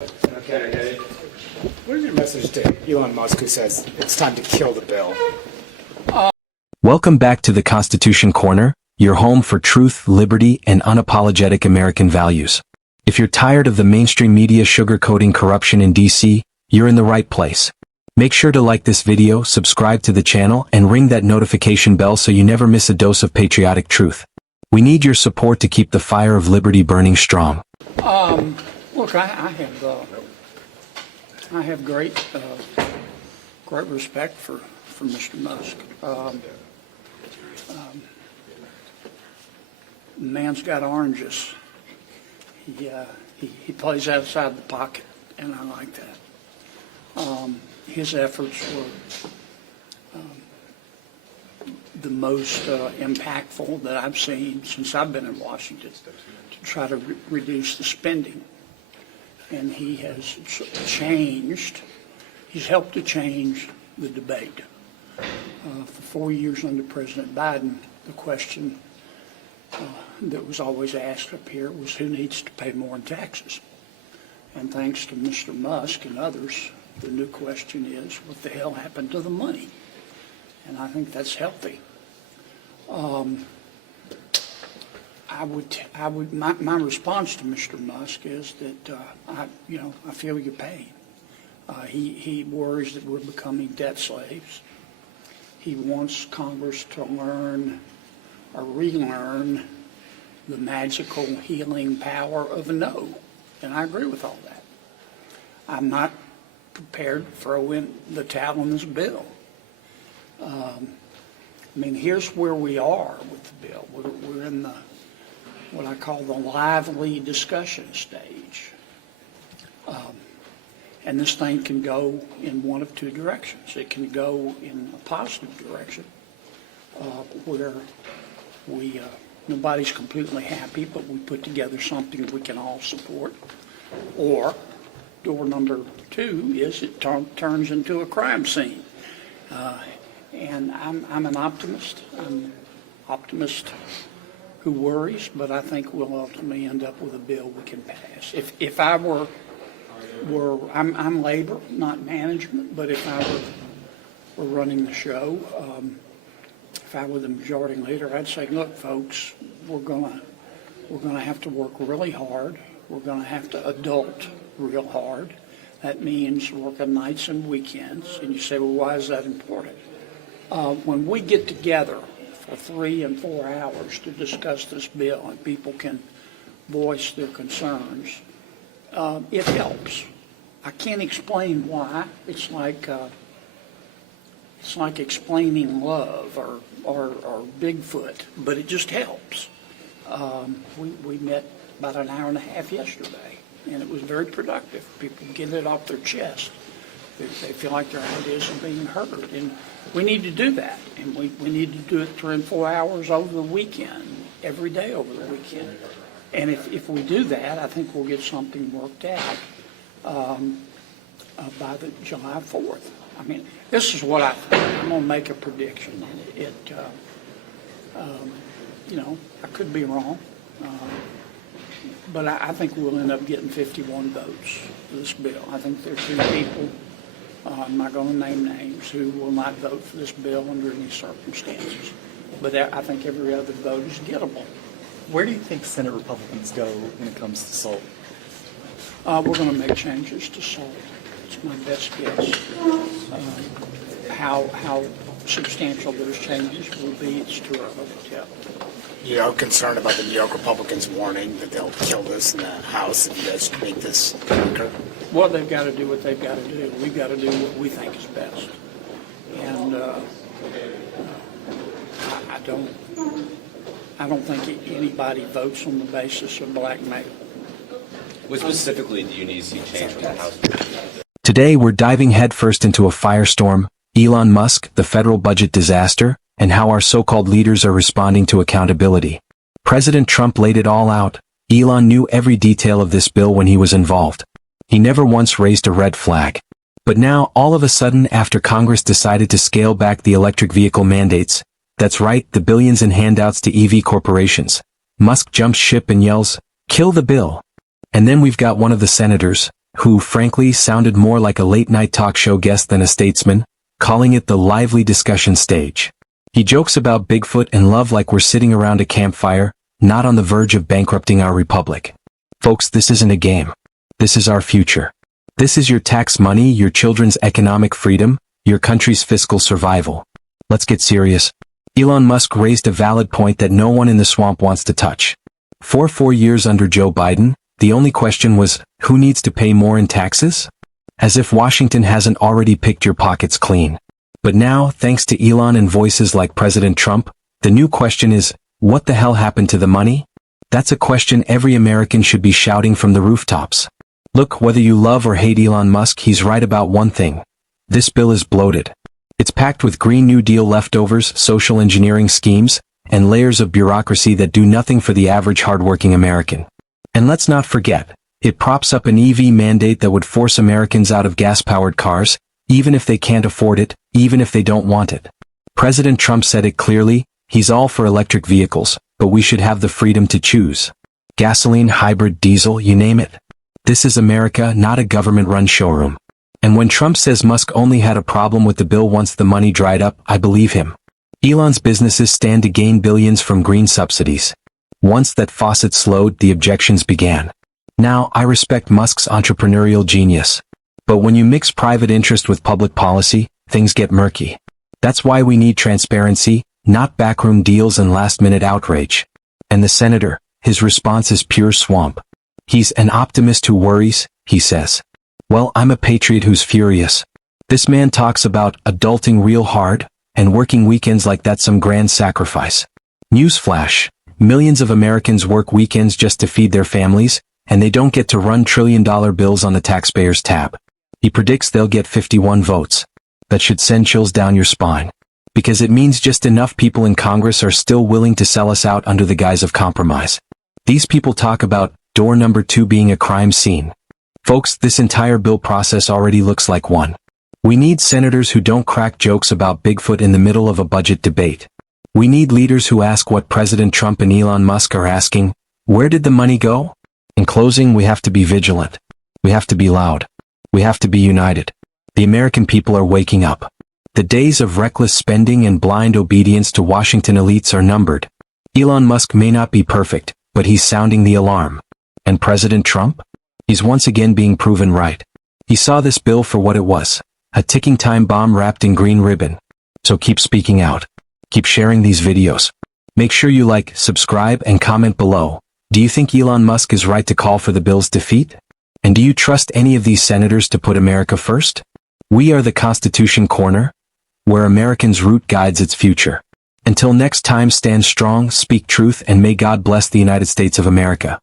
Okay. What is your message to Elon Musk, who says it's time to kill the bill? Welcome back to the Constitution Corner, your home for truth, liberty, and unapologetic American values. If you're tired of the mainstream media sugarcoating corruption in DC, you're in the right place. Make sure to like this video, subscribe to the channel, and ring that notification bell so you never miss a dose of patriotic truth. We need your support to keep the fire of liberty burning strong. Look, I have great respect for Mr. Musk. The man's got oranges. He plays outside the pocket, and I like that. His efforts were the most impactful that I've seen since I've been in Washington to try to reduce the spending. And he has changed, he's helped to change the debate. For 4 years under President Biden, the question that was always asked up here was who needs to pay more in taxes? And thanks to Mr. Musk and others, the new question is, what the hell happened to the money? And I think that's healthy. My response to Mr. Musk is that I feel your pain. He worries that we're becoming debt slaves. He wants Congress to learn or relearn the magical healing power of a no, and I agree with all that. I'm not prepared to throw in the towel on this bill. Here's where we are with the bill. We're in what I call the lively discussion stage. And this thing can go in one of two directions. It can go in a positive direction, where nobody's completely happy, but we put together something we can all support. Or door number two is it turns into a crime scene. And I'm an optimist. I'm an optimist who worries, but I think we'll ultimately end up with a bill we can pass. If I were I'm labor, not management, but if I were running the show, if I were the majority leader, I'd say, look, folks, we're gonna have to work really hard. We're gonna have to adult real hard. That means working nights and weekends. And you say, well, why is that important? When we get together for 3 and 4 hours to discuss this bill and people can voice their concerns, it helps. I can't explain why. It's like explaining love or Bigfoot, but it just helps. We met about an hour and a half yesterday, and it was very productive. People get it off their chest. They feel like their ideas are being heard, and we need to do that. And we need to do it 3 and 4 hours over the weekend, every day over the weekend. And if we do that, I think we'll get something worked out by the July 4th. This is what I think. I'm going to make a prediction. I could be wrong, but I think we'll end up getting 51 votes for this bill. I think there are 2 people, I'm not going to name names, who will not vote for this bill under any circumstances. But I think every other vote is gettable. Where do you think Senate Republicans go when it comes to SALT? We're going to make changes to SALT. It's my best guess. How substantial those changes will be, it's too early to tell. You're concerned about the New York Republicans warning that they'll kill this in the House if you guys make this occur? Well, they've got to do what they've got to do. We've got to do what we think is best. And I don't think anybody votes on the basis of blackmail. What specifically do you need to see change from the House? Today we're diving headfirst into a firestorm, Elon Musk, the federal budget disaster, and how our so-called leaders are responding to accountability. President Trump laid it all out. Elon knew every detail of this bill when he was involved. He never once raised a red flag. But now, all of a sudden, after Congress decided to scale back the electric vehicle mandates, that's right, the billions in handouts to EV corporations, Musk jumps ship and yells, "Kill the bill." And then we've got one of the senators, who, frankly, sounded more like a late-night talk show guest than a statesman, calling it the lively discussion stage. He jokes about Bigfoot and love like we're sitting around a campfire, not on the verge of bankrupting our republic. Folks, this isn't a game. This is our future. This is your tax money, your children's economic freedom, your country's fiscal survival. Let's get serious. Elon Musk raised a valid point that no one in the swamp wants to touch. For 4 years under Joe Biden, the only question was, who needs to pay more in taxes? As if Washington hasn't already picked your pockets clean. But now, thanks to Elon and voices like President Trump, the new question is, what the hell happened to the money? That's a question every American should be shouting from the rooftops. Look, whether you love or hate Elon Musk, he's right about one thing. This bill is bloated. It's packed with Green New Deal leftovers, social engineering schemes, and layers of bureaucracy that do nothing for the average hardworking American. And let's not forget, it props up an EV mandate that would force Americans out of gas-powered cars, even if they can't afford it, even if they don't want it. President Trump said it clearly, he's all for electric vehicles, but we should have the freedom to choose. Gasoline, hybrid, diesel, you name it. This is America, not a government-run showroom. And when Trump says Musk only had a problem with the bill once the money dried up, I believe him. Elon's businesses stand to gain billions from green subsidies. Once that faucet slowed, the objections began. Now, I respect Musk's entrepreneurial genius. But when you mix private interest with public policy, things get murky. That's why we need transparency, not backroom deals and last-minute outrage. And the senator, his response is pure swamp. He's an optimist who worries, he says. Well, I'm a patriot who's furious. This man talks about adulting real hard, and working weekends like that's some grand sacrifice. Newsflash, millions of Americans work weekends just to feed their families, and they don't get to run trillion-dollar bills on the taxpayers' tab. He predicts they'll get 51 votes. That should send chills down your spine. Because it means just enough people in Congress are still willing to sell us out under the guise of compromise. These people talk about door number 2 being a crime scene. Folks, this entire bill process already looks like one. We need senators who don't crack jokes about Bigfoot in the middle of a budget debate. We need leaders who ask what President Trump and Elon Musk are asking, where did the money go? In closing, we have to be vigilant. We have to be loud. We have to be united. The American people are waking up. The days of reckless spending and blind obedience to Washington elites are numbered. Elon Musk may not be perfect, but he's sounding the alarm. And President Trump? He's once again being proven right. He saw this bill for what it was, a ticking time bomb wrapped in green ribbon. So keep speaking out. Keep sharing these videos. Make sure you like, subscribe, and comment below. Do you think Elon Musk is right to call for the bill's defeat? And do you trust any of these senators to put America first? We are the Constitution Corner, where Americans' root guides its future. Until next time, stand strong, speak truth, and may God bless the United States of America.